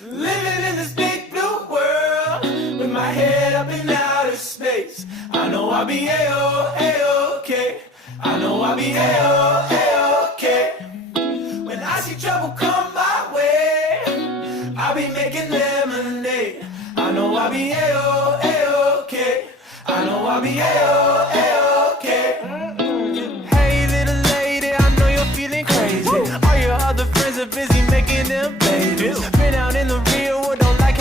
Living in this big blue world with my head up in outer space. I know I'll be A-O-A-OK. I know I'll be A-O-A-OK. When I see trouble come my way, I'll be making lemonade. I know I'll be A-O-A-OK. I know I'll be A-O-A-OK.